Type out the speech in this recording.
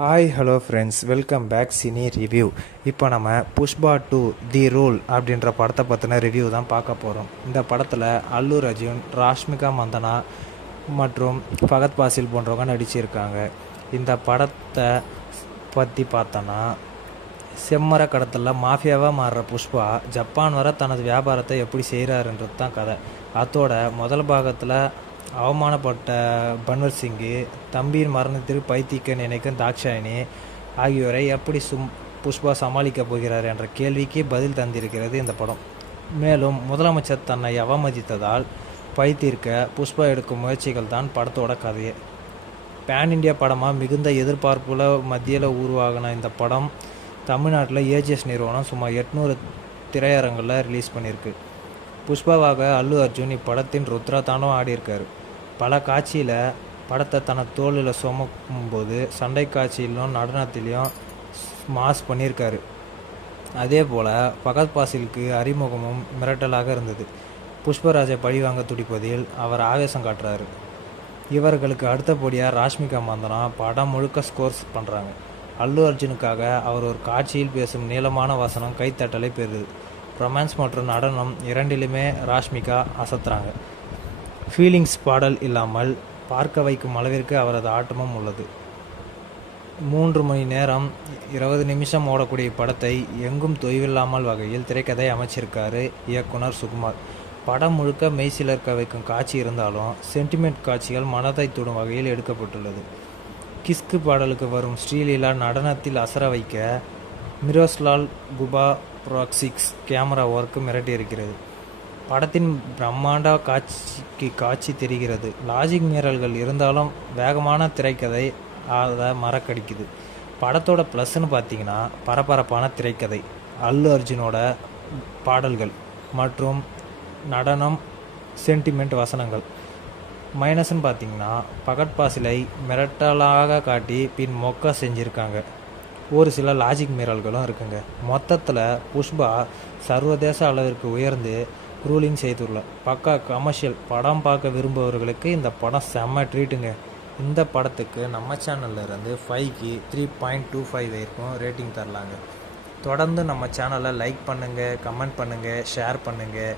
Hi hello friends, welcome back cine review. இப்போ நம்ம Pushpa 2 the rule அப்படின்ற படத்தை பற்றின ரிவ்யூ தான் பார்க்க போகிறோம். இந்த படத்தில் அல்லு அர்ஜுன், ராஷ்மிகா மந்தனா மற்றும் ஃபகத் பாசில் போன்றவங்க நடிச்சிருக்காங்க. இந்த படத்தை பற்றி பார்த்தோன்னா, செம்மர கடத்தலில் மாஃபியாவாக மாறுற புஷ்பா ஜப்பான் வர தனது வியாபாரத்தை எப்படி செய்கிறாருன்றது தான் கதை. அதோட முதல் பாகத்தில் அவமானப்பட்ட பன்வர் சிங்கு, தம்பியின் மரணத்திற்கு பைத்தியக்க நினைக்கும் தாக்ஷாயினி ஆகியோரை எப்படி புஷ்பா சமாளிக்கப் போகிறார் என்ற கேள்விக்கு பதில் தந்திருக்கிறது இந்த படம். மேலும் முதலமைச்சர் தன்னை அவமதித்ததால் பைத்திருக்க புஷ்பா எடுக்கும் முயற்சிகள் தான் படத்தோட கதையே. பேன் இண்டியா படமாக மிகுந்த எதிர்பார்ப்புல மத்தியில் உருவாகின இந்த படம் தமிழ்நாட்டில் ஏஜிஎஸ் நிறுவனம் சுமார் 800 திரையரங்கில் ரிலீஸ் பண்ணியிருக்கு. புஷ்பாவாக அல்லு அர்ஜுன் இப்படத்தின் ருத்ரா தானும் ஆடியிருக்காரு. பல காட்சியில் படத்தை தன தோளில் சுமக்கும்போது சண்டை காட்சியிலும் நடனத்திலையும் மாஸ் பண்ணியிருக்காரு. அதே போல் ஃபகத் பாசிலுக்கு அறிமுகமும் மிரட்டலாக இருந்தது. புஷ்பராஜை பழிவாங்க துடிப்பதில் அவர் ஆவேசம் காட்டுறாரு. இவர்களுக்கு அடுத்தபடியாக ராஷ்மிகா மந்தனா படம் முழுக்க ஸ்கோர்ஸ் பண்ணுறாங்க. அல்லு அர்ஜுனுக்காக அவர் ஒரு காட்சியில் பேசும் நீளமான வசனம் கைத்தட்டலை பெறுது. ரொமான்ஸ் மற்றும் நடனம் இரண்டிலுமே ராஷ்மிகா அசத்துறாங்க. ஃபீலிங்ஸ் பாடல் இல்லாமல் பார்க்க வைக்கும் அளவிற்கு அவரது ஆட்டமும் உள்ளது. 3 மணி நேரம் 20 நிமிஷம் ஓடக்கூடிய படத்தை எங்கும் தொய்வில்லாமல் வகையில் திரைக்கதை அமைச்சிருக்காரு இயக்குனர் சுகுமார். படம் முழுக்க மெய்சிலர்க்க வைக்கும் காட்சி இருந்தாலும் சென்டிமெண்ட் காட்சிகள் மனதை தொடும் வகையில் எடுக்கப்பட்டுள்ளது. கிஸ்கு பாடலுக்கு வரும் ஸ்ரீலீலா நடனத்தில் அசர வைக்க மிரோஸ்லால் குபா ப்ராக்சிக்ஸ் கேமரா ஒர்க்கு மிரட்டியிருக்கிறது. படத்தின் பிரம்மாண்ட காட்சி தெரிகிறது. லாஜிக் மீறல்கள் இருந்தாலும் வேகமான திரைக்கதை அதை மறக்கடிக்குது. படத்தோட ப்ளஸ்ன்னு பார்த்தீங்கன்னா பரபரப்பான திரைக்கதை, அல்லு அர்ஜுனோட பாடல்கள் மற்றும் நடனம், சென்டிமெண்ட் வசனங்கள். மைனஸ்ன்னு பார்த்தீங்கன்னா ஃபகத் பாசிலை மிரட்டலாக காட்டி பின் மொக்க செஞ்சுருக்காங்க. ஒரு சில லாஜிக் மீறல்களும் இருக்குங்க. மொத்தத்தில் புஷ்பா சர்வதேச அளவிற்கு உயர்ந்து ரூலிங் செய்துள்ள பக்கா கமர்ஷியல் படம். பார்க்க விரும்புபவர்களுக்கு இந்த படம் செம்ம ட்ரீட்டுங்க. இந்த படத்துக்கு நம்ம சேனலில் இருந்து 5க்கு 3.25 வரைக்கும் ரேட்டிங் தரலாங்க. தொடர்ந்து நம்ம சேனலை லைக் பண்ணுங்கள், கமெண்ட் பண்ணுங்கள், ஷேர் பண்ணுங்கள்.